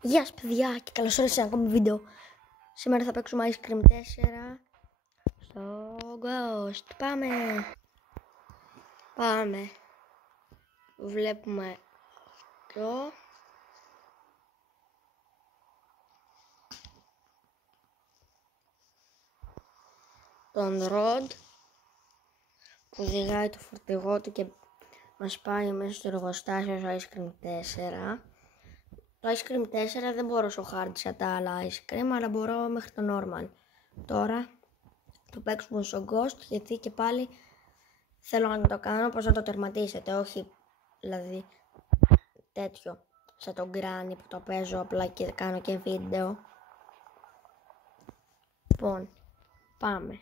Γεια σας παιδιά και καλώς ήρθατε σε ένα ακόμη βίντεο. Σήμερα θα παίξουμε Ice Cream 4 στο Ghost. Πάμε. Βλέπουμε εδώ. Τον Rod που οδηγάει το φορτηγό του και μας πάει μέσα στο εργοστάσιο στο Ice Cream 4. Το Ice Cream 4 δεν μπορώ στο hard σαν τα άλλα Ice Cream, αλλά μπορώ μέχρι το normal. Τώρα το παίξουμε στο Ghost, γιατί και πάλι θέλω να το κάνω πως να το τερματίσετε, όχι δηλαδή τέτοιο σαν το Granny που το παίζω απλά και κάνω και βίντεο. Λοιπόν, πάμε.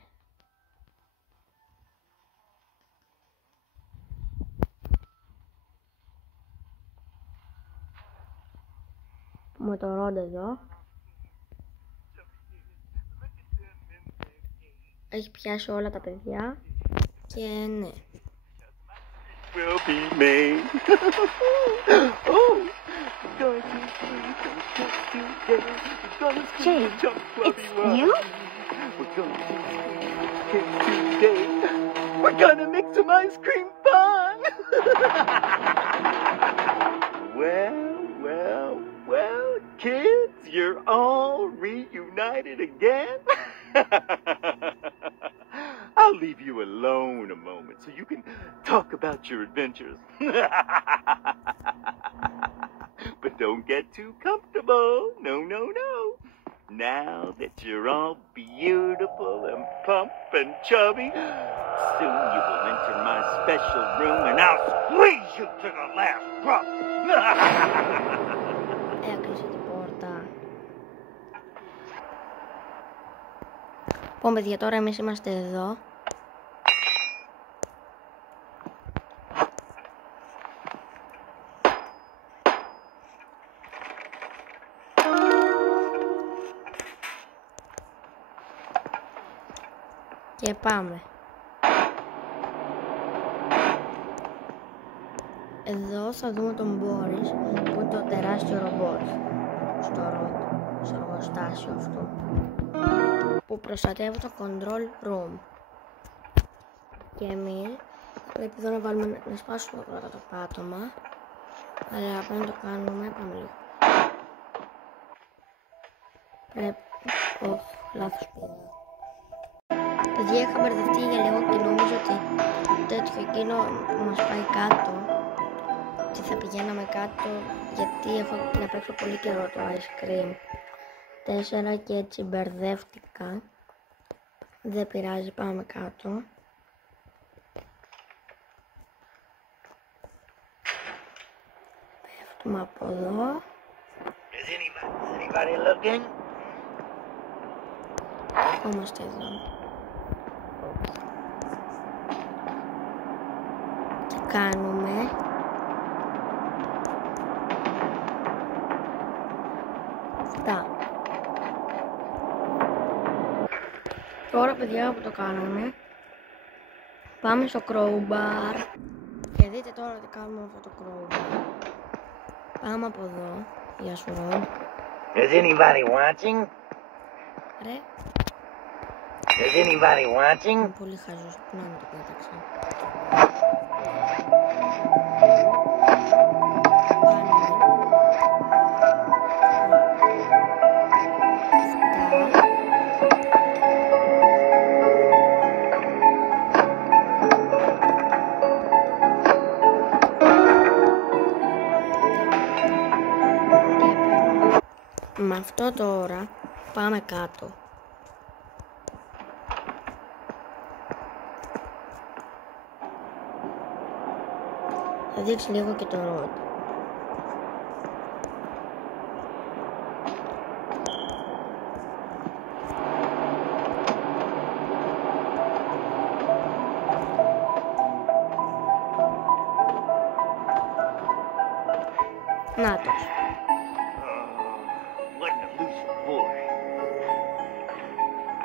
Με το Rod εδώ. Έχει πιάσει όλα τα παιδιά και ναι. Will be made. Oh, Jane, it's you? We're gonna make some ice cream fun. Well, kids, you're all reunited again. I'll leave you alone a moment so you can talk about your adventures. But don't get too comfortable. No. Now that you're all beautiful and plump and chubby, soon you will enter my special room and I'll squeeze you to the last drop. Έκλεισε την πόρτα. Λοιπόν παιδιά, τώρα εμείς είμαστε εδώ. Και πάμε. Εδώ θα δούμε τον Boris που είναι το τεράστιο ρομπότ στο εργοστάσιο αυτό που προστατεύει το control room. Και εμείς πρέπει εδώ να βάλουμε να σπάσουμε πρώτα το πάτωμα, αλλά πρέπει να το κάνουμε. Πάμε λίγο. Πρέπει. Λάθος πήγα. Παιδιά, είχα μπερδευτεί για λίγο και νομίζω ότι τέτοιο εκείνο που μας πάει κάτω, ότι θα πηγαίναμε κάτω, γιατί έχω να παίξω πολύ καιρό το Ice Cream 4 και έτσι μπερδεύτηκα. Δεν πειράζει, πάμε κάτω. Πέφτουμε από εδώ. Is anybody looking? Είμαστε εδώ. Και κάνουμε αυτά. Τώρα παιδιά που το κάνουμε, πάμε στο crowbar και δείτε τώρα τι κάνουμε αυτό το crowbar. Πάμε από εδώ. Γεια σου Ρον. Is anybody watching? Ρε, Is anybody watching? είναι πολύ χαζός. Πού να μην το πέταξα. Με αυτό τώρα πάμε κάτω. Θα δείξει λίγο και το Rod. Νάτος. What an elusive boy.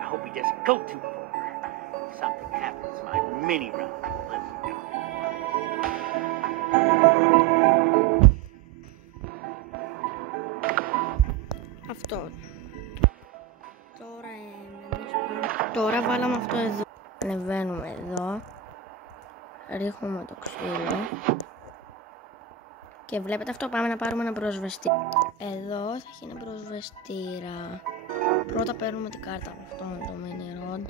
I hope he doesn't go too far. If something happens, my mini round will let him go. Αυτό. Τώρα βάλαμε αυτό εδώ. Ανεβαίνουμε εδώ. Ρίχνουμε το ξύλο. Και βλέπετε αυτό, πάμε να πάρουμε ένα προσβεστήρα. Εδώ θα έχει ένα προσβεστήρα. Πρώτα παίρνουμε την κάρτα από αυτόν το mini rod.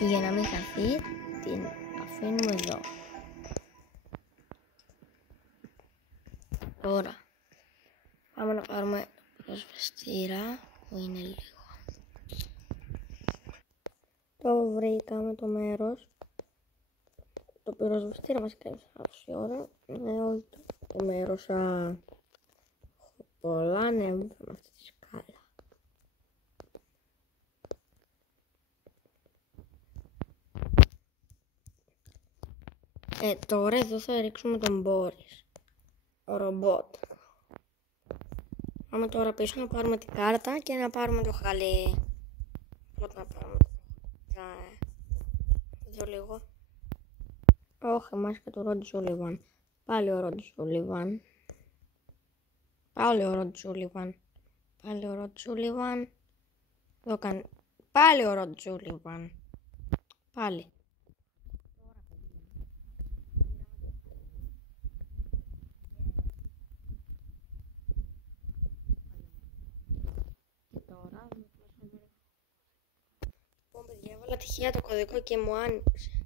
Για να μην χαθεί, την αφήνουμε εδώ. Τώρα πάμε να πάρουμε προσβεστήρα που είναι λίγο. Το βρήκαμε το μέρος. Το πυροσβεστήρα μας κρέμισε άφηση ώρα. Ναι, όχι το μέρος. Πολλά ανέβουμε αυτή τη σκάλα. Τώρα εδώ θα ρίξουμε τον Μπόρις. Ο ρομπότ. Πάμε τώρα πίσω να πάρουμε την κάρτα και να πάρουμε το χαλί. Πρώτα να πάρουμε εδώ λίγο. Όχι, μάσκα του Ροντ Σούλιβαν. Πάλι ο Ροντ Σούλιβαν. Πάλι ο Ροντ Σούλιβαν. Πάλι ο Ροντ Σούλιβαν. Εδώ κάνει. Πάλι ο Ροντ Σούλιβαν. Πάλι. Και τώρα. Λοιπόν, παιδιά, έβαλα τυχαία το κωδικό και μου άνοιξε.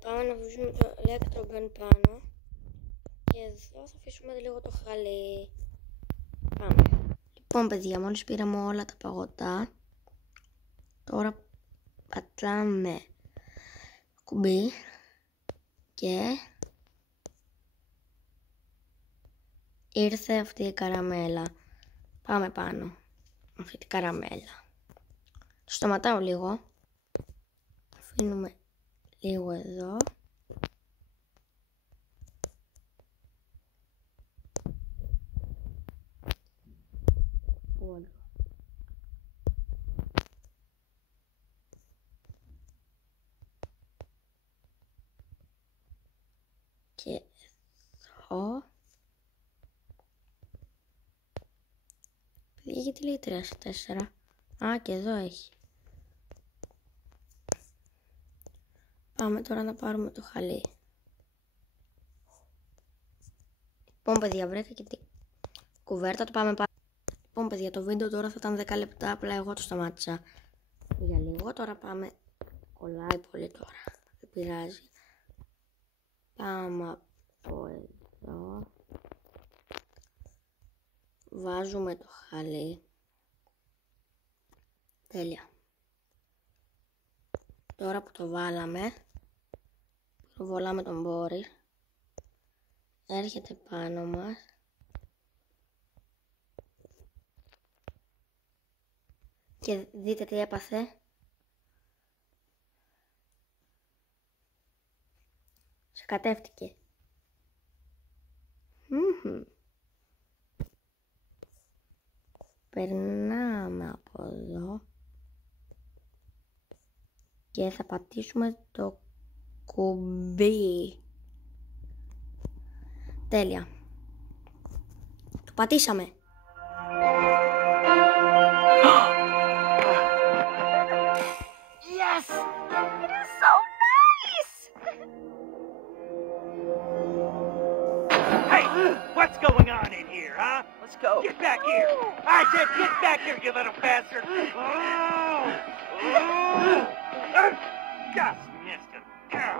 Πάμε να βρίσκουμε το electro gun πάνω. Και εδώ θα αφήσουμε λίγο το χαλί. Πάμε. Λοιπόν, παιδιά, μόλις πήραμε όλα τα παγωτά. Τώρα πατάμε κουμπί. Και ήρθε αυτή η καραμέλα. Πάμε πάνω. Αυτή τη καραμέλα. Το σταματάω λίγο. Αφήνουμε λίγο εδώ. Όλο. Και εδώ. Γιατί λέει 3-4. Α, και εδώ έχει. Πάμε τώρα να πάρουμε το χαλί. Λοιπόν, παιδιά, βρήκα και την κουβέρτα. Το πάμε πάλι. Λοιπόν, παιδιά, το βίντεο τώρα θα ήταν 10 λεπτά. Απλά εγώ το σταμάτησα για λίγο. Τώρα πάμε. Κολλάει πολύ τώρα. Δεν πειράζει. Πάμε από εδώ. Βάζουμε το χαλί. Τέλεια. Τώρα που το βάλαμε, προβολάμε τον Μπόρις. Έρχεται πάνω μας. Και δείτε τι έπαθε. Σκατεύτηκε. Περνάμε από εδώ. Και θα πατήσουμε το κουμπί. Τέλεια. Το πατήσαμε. Yes! It is so nice! Hey, what's going on in here, huh? Let's go. Get back here! I said get back here, you little bastard! Just missed him.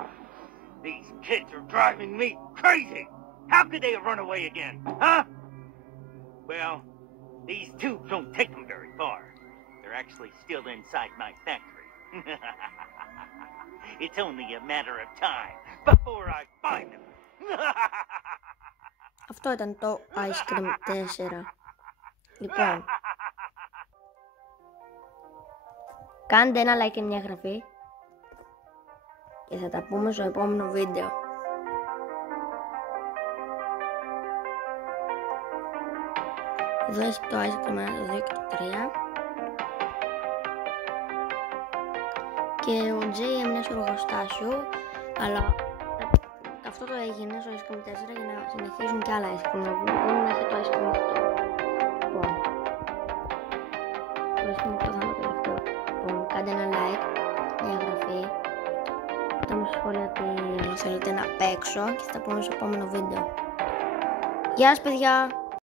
These kids are driving me crazy! How could they have run away again, huh? Well, these tubes don't take them very far. They're actually still inside my factory. It's only a matter of time before I find them. Αυτό ήταν το Ice Cream 4. Λοιπόν, κάντε ένα like και μια εγγραφή και θα τα πούμε στο επόμενο βίντεο. Εδώ έχει το Ice Cream 1, το 2 και το 3. Και ο Τζέι έμεινε στο εργοστάσιο, αλλά τα αυτό το έγινε στο Ice Cream 4 για να συνεχίζουν κι άλλα Ice Cream να βγουν μέχρι το Ice Cream 8. Λοιπόν, το Ice Cream 8 θα είναι το τελευταίο. Λοιπόν, κάντε ένα like, μια εγγραφή. Πείτε μου στα σχόλια τι θέλετε να παίξω και θα τα πούμε στο επόμενο βίντεο. Γεια σας παιδιά!